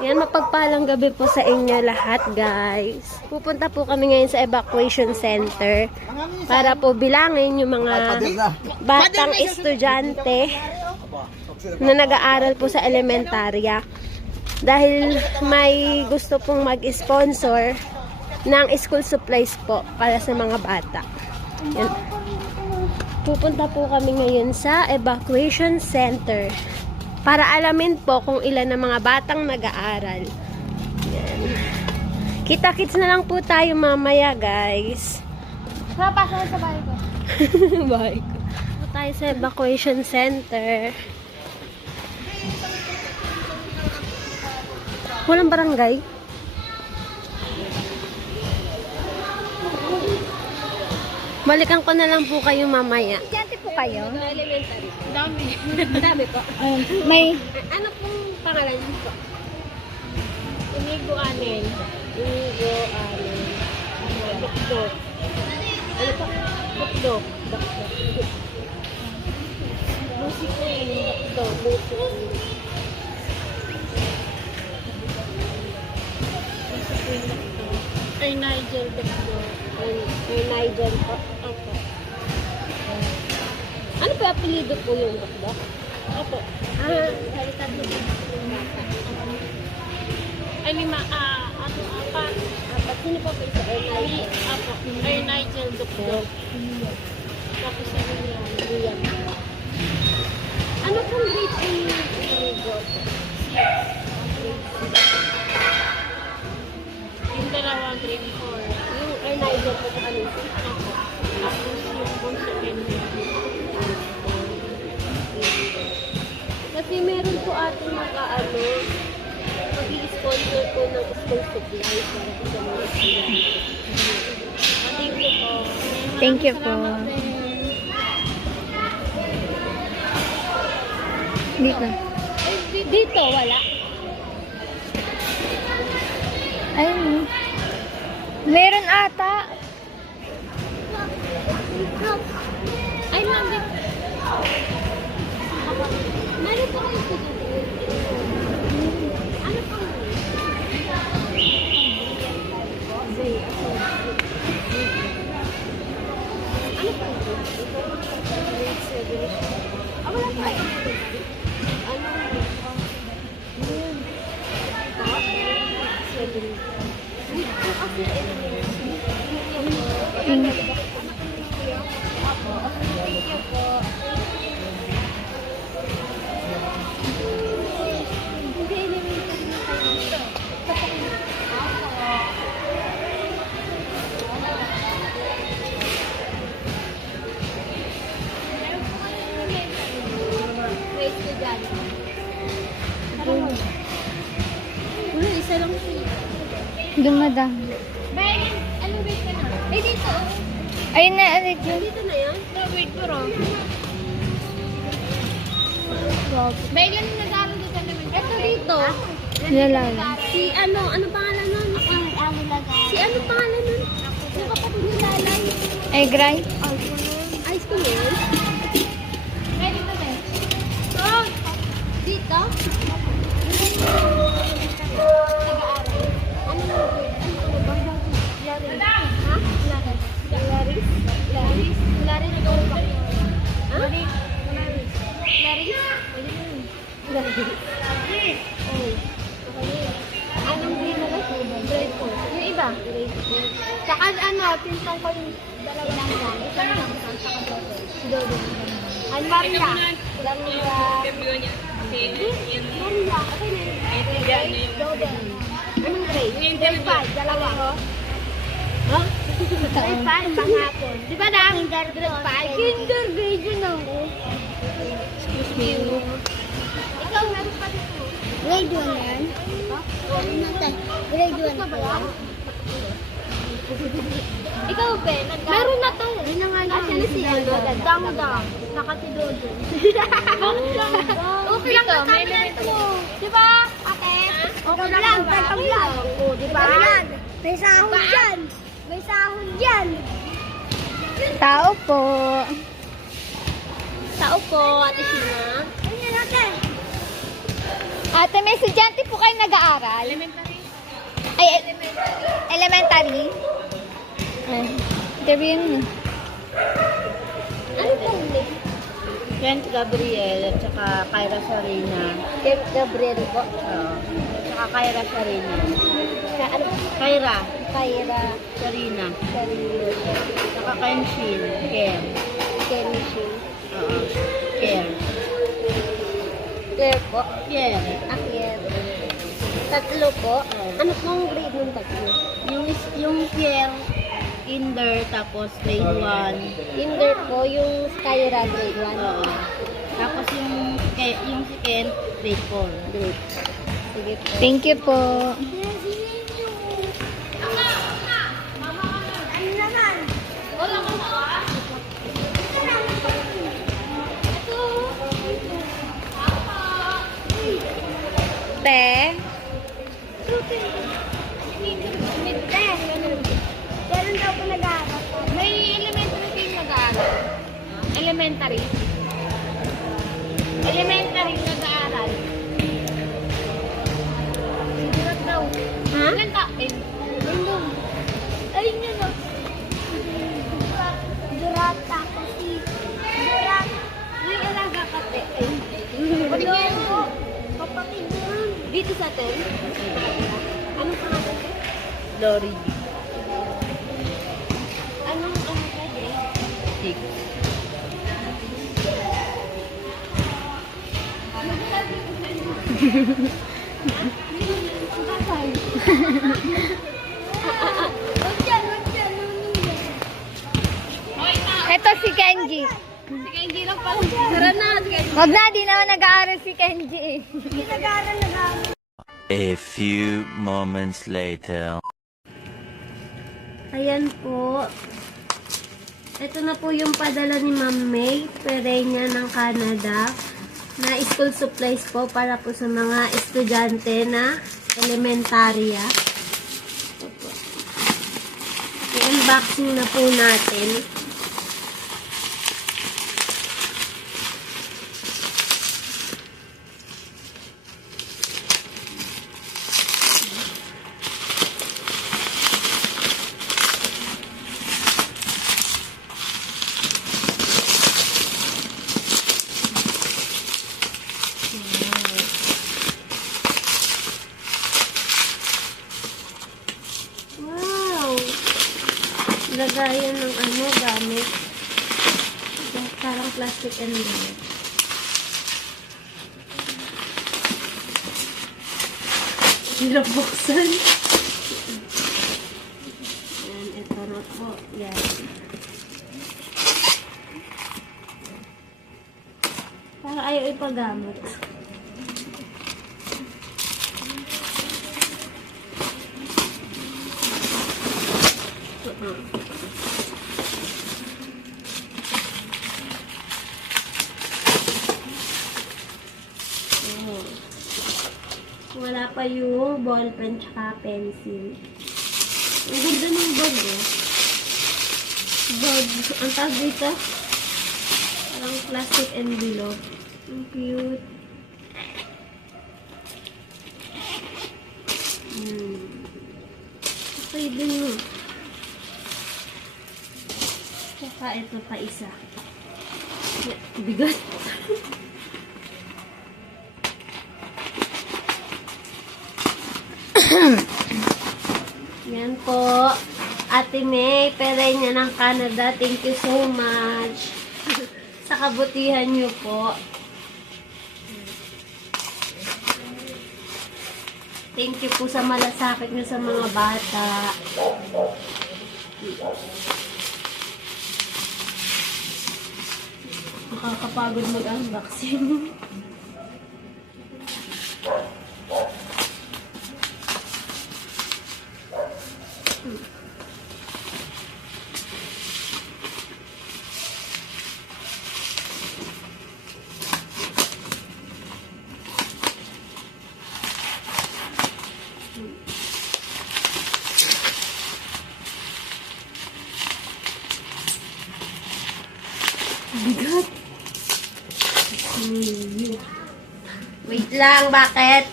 Yan, mapagpalang gabi po sa inyo lahat, guys. Pupunta po kami ngayon sa evacuation center para po bilangin yung mga batang estudyante na nag-aaral po sa elementarya. Dahil may gusto pong mag-sponsor ng school supplies po para sa mga bata. Yan. Pupunta po kami ngayon sa evacuation center para alamin po kung ilan ang mga batang nag-aaral. Yan. Kita-kits na lang po tayo mamaya, guys. Napasok sa bahay ko. Bahay ko. Po tayo sa evacuation center. Walang barangay? Balikan ko na lang po kayo mamaya. Estudyante po kayo? Elementary. Dami. Dami po. May... Ano pong pangalan niyo po? Inigo Anel. Inigo Anel. Dok-dok. Ano po? Dok-dok. Dok-dok. Lucy Queen. Dok-dok. Lucy Queen. Lucy Queen. Dok-dok. Ay, Nigel. Dok-dok. Ay, Nigel po. Opo. Ano po apelido po yung Dok-dok? Opo. Salita po yung bata. Ay, lima, apat. Apat. Sino po po isa? Ay, apo. Ay, Nigel Dok-dok. Tapos ano yan? Ano pong grade inigo? Yung dalawa grade 4. Yung ay Nigel po sa ano? Opo. Tapos yung bunso kasi meron po ating mag-aano, mag-i-sponsor po ng school supplies para po sa mga estudyante. Thank you po. Thank you po. Dito. Dito, wala. Ayun. Meron ata. Ay, ma'am. Meron po kayo po dito. Ano pang ano pang grade 7? Wala pa kayo. Ano? Isa lang siya. Dumadami. Bayan, ano wait ka na? Eh, dito. Ayun na, ulit yun. Dito na yan? No, wait ko ro. Bayan, yung nag-aaral dito naman. Ito dito. Lalala. Si ano pangalan nun? Si ano pangalan nun? Yung kapatid ni Lalay. Ay, Gray. Ice cream yun? Bayan, dito na. Oh, dito? Anong grade na lang? Grade 4. Yung iba? Grade 4. Saka ano, pintong ko yung dalawang lang. Isang lang, saka Dodo. Si Dodo. Ano Maria? Maria. Maria. Okay na yun. Dodo. Anong grade? Grade 5. Dalawa. Ha? Grade 5. Panghapon. Di ba na? Grade 5. Kinder grade yun ako. Excuse me. Ikaw, meron pa dito. Grade 1 yan? Grade 1 ba yan? Ikaw, Ben, meron na to. Yun na nga lang. Kasi si ano, Dangdang. Nakatidodo. Okay lang na cabinet mo. Diba, ate? Okay lang. Okay lang. O, diba? May sahod dyan. May sahod dyan. Tao po. Tao po, Ate Shina. Ayun ate. Ate, may estudyante po kayo nag-aaral? Ay, elementary? Ay, interview mo. Ano pong name? Kent Gabriel at saka Kyra Sarina. Kent Gabriel po. Oo. At saka Kyra Sarina. Ano? Kyra Kyra. Sarina. Sarili. At saka Kenshin. Kem. Kenshin. Oo. Kem. Claire po. Kem. Akyet. Tatlo po. Ano pong grade ng tatlo? Yung Kem, Kinder, tapos grade 1. Kinder po, yung Skyra grade 1. Oo. Tapos yung si Ken, grade 4. Grade. Sige po. Thank you po. Te? Meron daw po nag-aaral. May elementary kayo nag-aaral? Elementary? Elementary nag-aaral? Sigurad daw. Ha? Ilan taon? Ayun. Ayun yun o. Durata kasi. Durata. May alaga ka, te. Kapatid ko. Kapatid ko. Dito sa atin? Anong pangalan ko? Lori. Anong ka, grade? 6. Ito si Kenji. Sige, hindi lang pala. Tara na. Sige. Wag na, di naman nag-aaral si Kenji. Hindi nag-aaral. A few moments later. Ayan po. Ito na po yung padala ni Ma'am May Pereña ng Canada na school supplies po para po sa mga estudyante na elementarya. Ito po. I-unboxing na po natin. Wow! Lagayan ng ano, gamit. Parang plastic and bag. Hirap buksan. Yan, ito na po. Yan. Parang ayaw ipagamit. Oh. Wala pa yung ballpen tsaka pencil. Ang ganda ng bag eh. Bag. Ang tawag dito? Parang plastic envelope. Ang cute. Okay din mo. Tsaka ito pa isa. Bigat. Yan po. Ate May Pereña ng Canada. Thank you so much. Sa kabutihan niyo po. Thank you po sa malasakit niyo sa mga bata. Nakakapagod mag-unboxing. Bigat. Wait lang, bakit?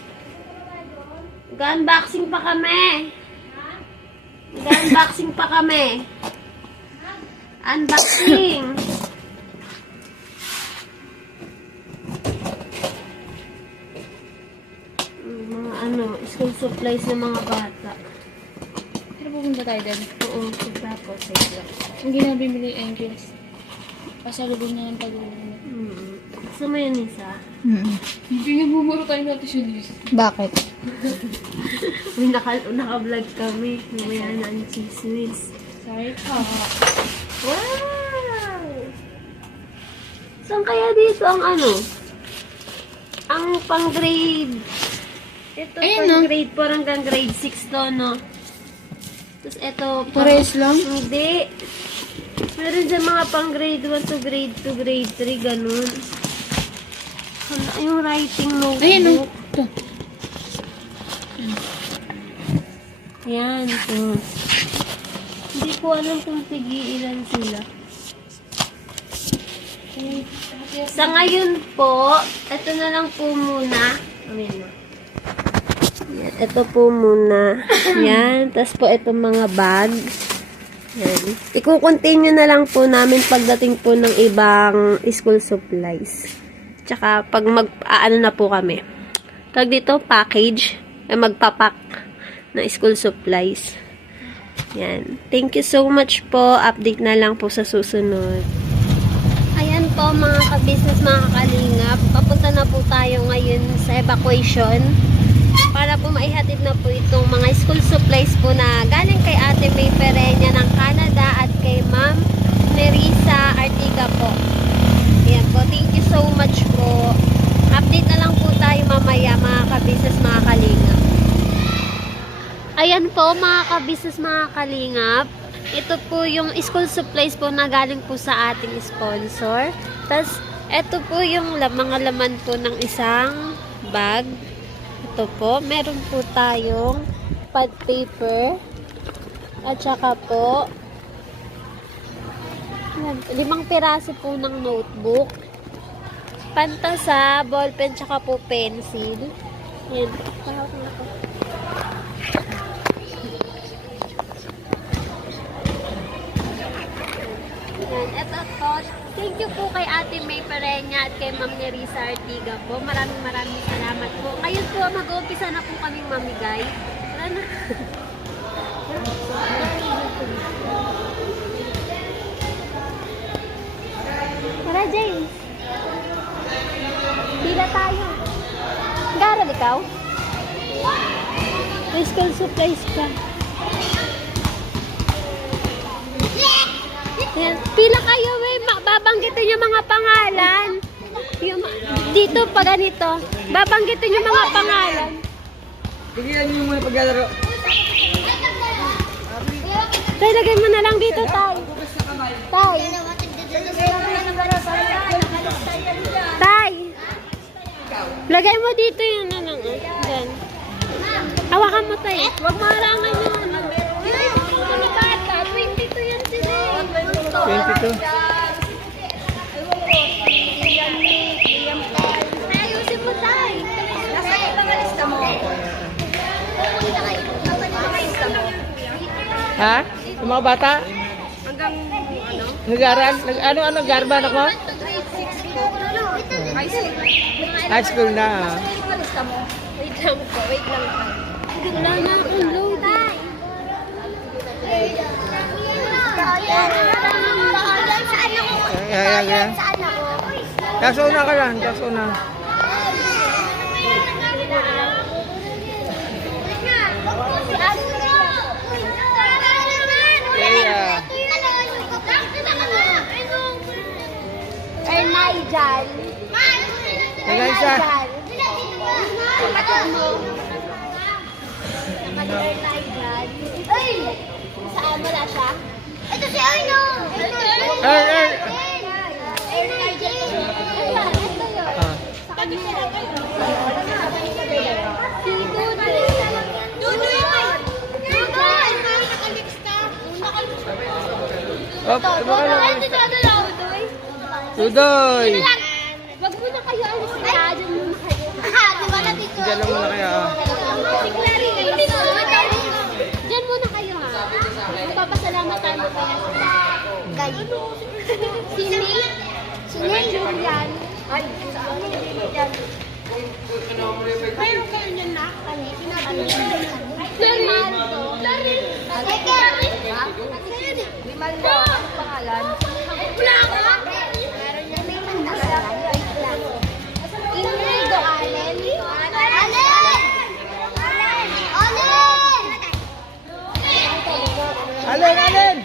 Mag-unboxing pa kami. Mag-unboxing pa kami. Unboxing. Mga ano, school supplies ng mga bata. Pero pupunta tayo din. Oo, tapos wait lang. Hindi na bibili Angels. Pasalubong niya ng pag-uwi. Gusto mo yun, Isa? Hindi nga bumuro tayo natin siya Liz. Bakit? May naka-vlog kami. Mamaya na ang chismis. Sorry ka. Wow! Saan kaya dito ang ano? Ang pang-grade. Ito Ayun, pang-grade 4 hanggang grade 6 to, no? Tapos ito, Pares lang? hindi. Meron dyan mga pang-grade 1 to grade 2, grade 3, ganun. Hala, yung writing notebook. Ayun, no? Ito. Yan, ito. Hindi ko alam kung tigi-ilan sila. Sa ngayon po, ito na lang po muna. Amin na. Yan, ito po muna. Yan, tas po itong mga bags. Yan. I-continue na lang po namin pagdating po ng ibang school supplies. Tsaka pag ano na po kami. Tag dito, package. Magpapak na school supplies. Yan. Thank you so much po. Update na lang po sa susunod. Ayan po mga ka-business, mga kalingap. Papunta na po tayo ngayon sa evacuation para po maihatid na po itong mga school supplies po na galing kay Ate May Perenya ng Canada at kay Ma'am Nerissa Artiga po. Ayan po. Thank you so much po. Update na lang po tayo mamaya mga ka-business, mga kalingap. Ayan po mga ka-business, mga kalingap. Ito po yung school supplies po na galing po sa ating sponsor. Tapos, ito po yung mga laman po ng isang bag. Ito po, meron po tayong pad paper. At saka po, 5 piraso po ng notebook. Pantasa, ballpen, tsaka po pencil. Ayan. Pahawak na po. Ayan. Ito po. Thank you po kay Ate May Perenya at kay Ma'am Nerissa Artiga po. Maraming salamat po. Ngayon po, mag-uumpisa na po kaming mamigay. Tara na. Tara, James. Pila tayo. Garal ikaw? May school supplies ka. Yan. Pila kayo, babanggitin yung mga pangalan. Yung, dito pa ganito. Babanggitin yung mga pangalan. Tigilan niyo muna paglalaro. Tay, lagay mo na lang dito, Tay. Tay. Tay. Lagay mo dito yung ano. Yan. Hawakan mo, Tay. Huwag mo harangan yung ano. Yung bata, 22 yan sila. 22. Ayusin mo, Tay. Nasa ibang lista mo. Ha? Yung mga bata? Hanggang ano? Nag-aaral? Ano garba anak mo? High school na. Wait lang po, wait lang po. Wala na akong load. Yan. Kaso na ka lang. Kaso na. Yeah. Nigel. Eliza. Kapatid mo. Kapatid Nigel. Ay! Saan wala siya? Ito si Arno! Ito Nigel. Ito yun. Sa kanila. Si Dudoy. Dudoy! Dudoy! Nakalista. Ito, Dudoy. Ito si Dudoy. Tudoy. Wag mo na kayo alis na. Diyan muna kayo. dyan lang muna kayo. Diyan muna kayo ha. Magpapasalamat tayo mo kaya sa Sini? Sini Julian. Ay, Julian. Meron kayo niyan na? Limaldo. Limaldo. Ang pangalan? Wala ka? Meron niya may pangalan. Inigo Allen. Allen!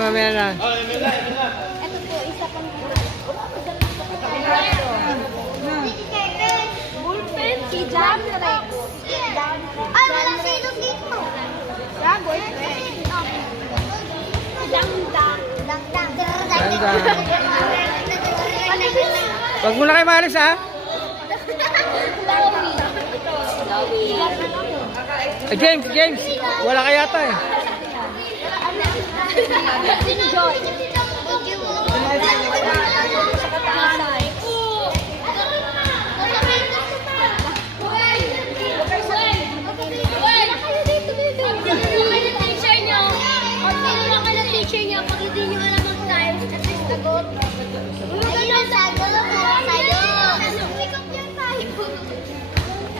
Mamaya na. Ito po, isa pang bullpen, si John Rex. Ay, wala sino dito. Yeah, boyfriend. Dang-dang. Wag muna kayo maalis ha. James. Wala ka yata eh. Joy.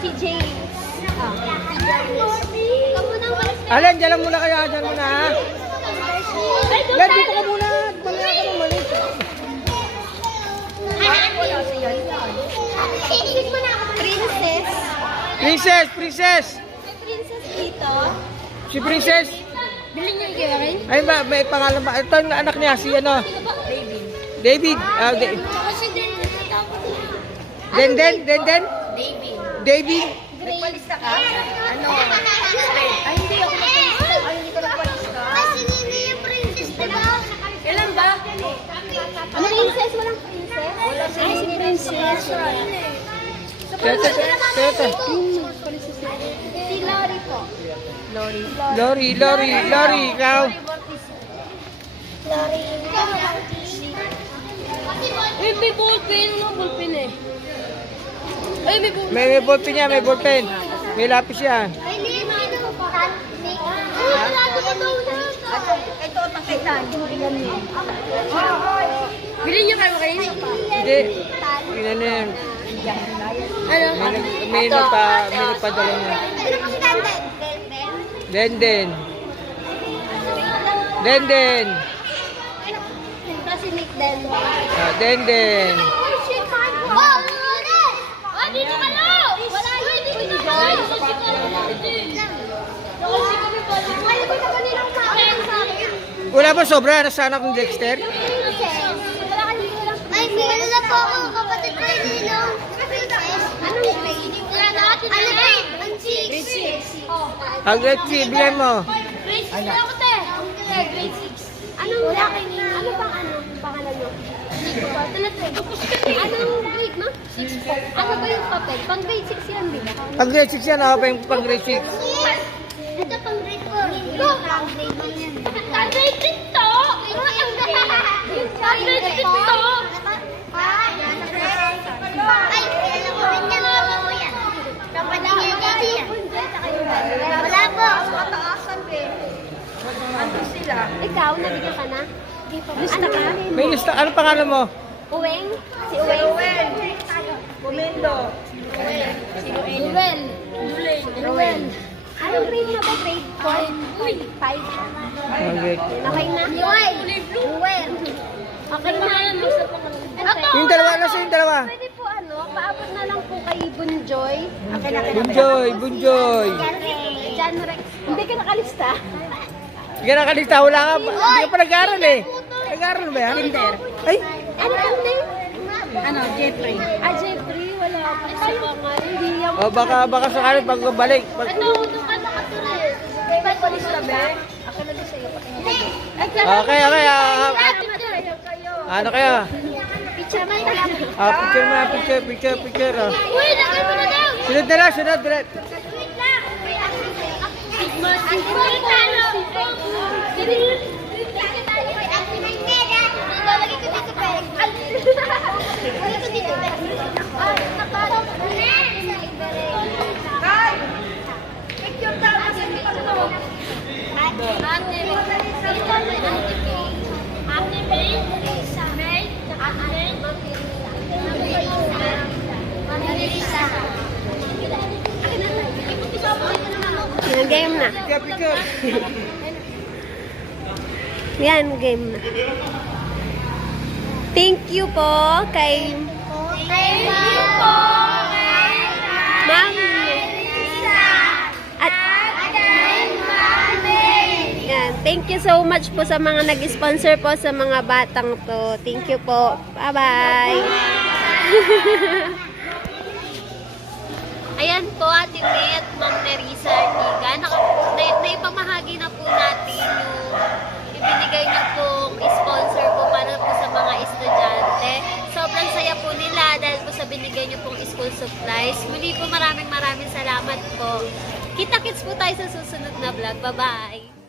Si James. Allen, dyan lang muna kayo. Dyan muna ha. Len, dito ka muna. Mamaya ka umalis. Princess. Princess. Princess dito. Si Princess. Bilhin niyo yung Karen? Ay ba, may pangalan ba? Ito yung anak niya, si ano? David. Tsaka si Den. David. Nagpalista ka? Ano? Ay, hindi ako nagpalista. Ay, hindi ka nagpalista. Kailan ba? Ano princess? Walang princess? Wala si Princess. Tete. Si Lori po. Lori, ikaw. Lori. May ballpen. Ano ballpen eh? Ay, may ballpen. May ballpen niya, may ballpen. May lapis yan. Ay, hindi mo ano po. Wala ko pa daw na. Ito ang pakitan. Bilhin niyo kayo kayo. Hindi. Tingnan na yan. Ano? May nagpadala niya. Ano kasi Den. Ito si Nick Den. Den. Oh, dito ka na! Wala yun! Dito ka na! Ay, ko na kanilang kain sa akin. Wala ba sobra na sa anak ng Dexter? Wala ka dito lang. Ay, meron na po ako. Kapatid ko yung ninong. Princess. Anong grade? Ano grade? Ang 6. Ang grade C, bilhin mo. Grade 6 na ako, te. Grade 6. Anong wala kay ninong? Ano pang pangalan nyo? Hindi ko pa. Anong grade mo? 6 po. Ano ba yung papel? Pang grade 6 yan, di ba? Pag grade 6 yan, pang grade 6. Ito pang grade 4. Ito pang grade 1 yan. Pang grade 6 to? Pang grade 6 to? Ay, alam ko rin yan. Yan. Kapatid niya dito yan. Wala po. Mataasan eh. Andun sila. Ikaw, nabigyan ka na? Lista ka? May lista, ano pangalan mo? Uweng? Si Uweng? Bumendo. Ruel. Anong grade na ba? Grade 4? Uy, 5. Okay. Okay na? Ruel. Okay na. Yung dalawa, nasa yung dalawa? Pwede po paabot na lang po kay Bunjoy. Bunjoy. John Rex. Hindi ka nakalista. Hindi ka nakalista, wala ka. Hindi ka pa nag-aaral eh. Nag-aaral ba yan? Ay, Ano kang name? Ano, Jeffrey. Jeffrey. Wala pa. Isa pa nga. Hindi yan. o baka sakali pag balik. Doon ka nakatulad. May palista ba? Ako na doon sa'yo. Okay. Ano kaya? Picture man. Picture. Uy, Sunod na lang, sunod. Direct. Yan, game na. Pick up. Yan, game na. Thank you po kay Ma'am. At yan, thank you so much po sa mga nag-sponsor po sa mga batang to. Thank you po. Bye-bye. Ayan po, Ate Net, Ma'am Nerissa Artiga. Naipamahagi na po natin yung ibinigay niyo pong sponsor po para po sa mga estudyante. Sobrang saya po nila dahil po sa binigay niyo pong school supplies. Muli po maraming salamat po. Kita-kits po tayo sa susunod na vlog. Bye-bye!